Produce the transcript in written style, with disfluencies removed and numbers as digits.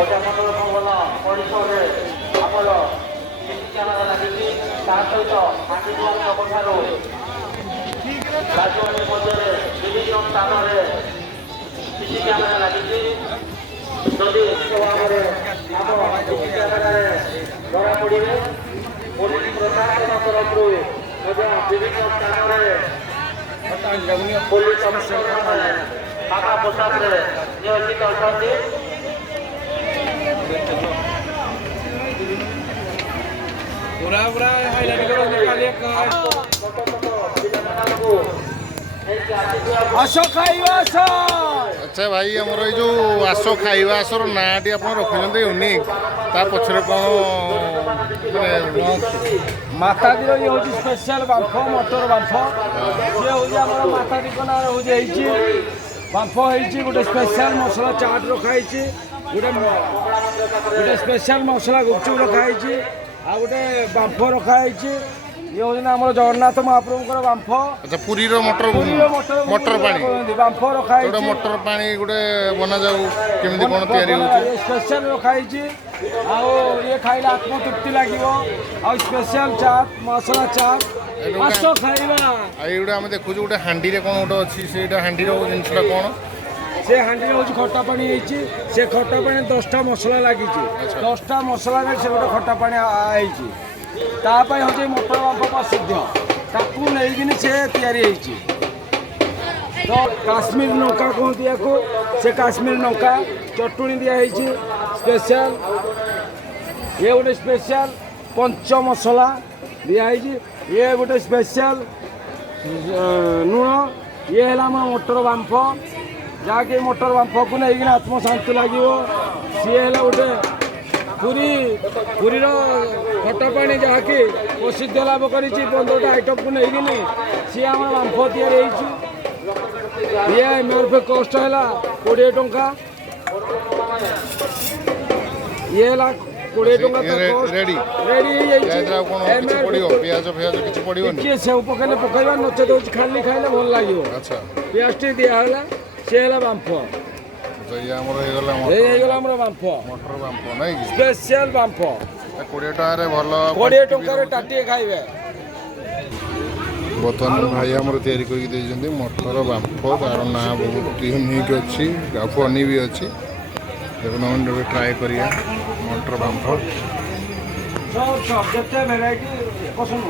ଅଜାମଣ୍ଡଳ ଭବନ ପରିସରରେ ଆମର CC camera ଲାଗିଛି। ତା ସହିତ ମାଟିଗୁଆ ଛକଠାରୁ ରାଜବାଣୀ ମଧ୍ୟରେ ବିଭିନ୍ନ ସ୍ଥାନରେ ସିସି କ୍ୟାମେରା ଲାଗିଛି। ଯଦି ଭାବରେ ଆମ ସିସି କ୍ୟାମେରାରେ ଧରାପଡ଼ିବେ ପୋଲିସ ପ୍ରଶାସନ ତରଫରୁ ମଧ୍ୟ ବିଭିନ୍ନ ସ୍ଥାନରେ ପୋଲିସ ଅଫିସରମାନେ ସାଦା ପୋଷାକରେ ନିୟୋଜିତ ଅଛନ୍ତି। अच्छा भाई आमर ये जो आस खाइबा आसर नाटी आप रखुच्च यूनिक ता पछरे कौन मातादी ये हूँ स्पेशल बांफ मटर बांफ सी हूँ आम मातादी ना हूँ बांफ हो गोटे स्पेशल मसला चाट रखाई गोटे स्पेशल मसला गुपचुप रखाई आ गोटे बांफ रखाई ये हूँ आम जगन्नाथ महाप्रभुଙ୍କର बांफ। अच्छा पुरी मटर मटर पानी बांफ रखाई मटर पानी गोटे बना जाऊ केमती कौन तैयारी होची स्पेशल रखाई ये खाइले आत्म तृप्ति लगे आ स्पेशल चाट मसला चाट आस खाइबा गोटे आम देखु गोटे हांडी रे कौन गोटे अच्छी से हांडी जिनसा कौन से हांडी हूँ खटा पानी से खटा पानी 10टा मसला लगी 10टा मसला से गोटे खटा पानी तापाई हूँ मटर बांफ प्रसिद्ध ताकू नहीं से तैयारी तो काश्मीर लंका कहती या से काश्मीर लंका चटुणी दिखाई स्पेशल ये गोटे स्पेशल पंच मसला दिखाई ये गोटे स्पेशल लुण ये है मटर बांफ जहाँकि मटर बांफ को नहीं आत्मशांति लगे सी है गोटे पुरी पुरीर खटा पानी जहाँकि प्रसिद्ध लाभ कर 15टा आइटम को नहीं सी आम बांफ तैयारी ये एमआरपी कस्ट है 20 टंका ये 20 टंका रेडी सेव पकड़े पकड़ा नचे तो खाली खाइले भल लगे पियाज टी दिहला सी है बांफ बांफ मटर बांफ नहीं स्पेशल बांफ 20 टकर भल 20 टंकार टाटिए खाइबे बर्तमान भाई आमर तैयारी करके मटर बांफ तार ना बहुत यूनिक अच्छी फनी भी अच्छी देखो ट्राए करिया मटर बांफ सब जिते भेराइटी पसंद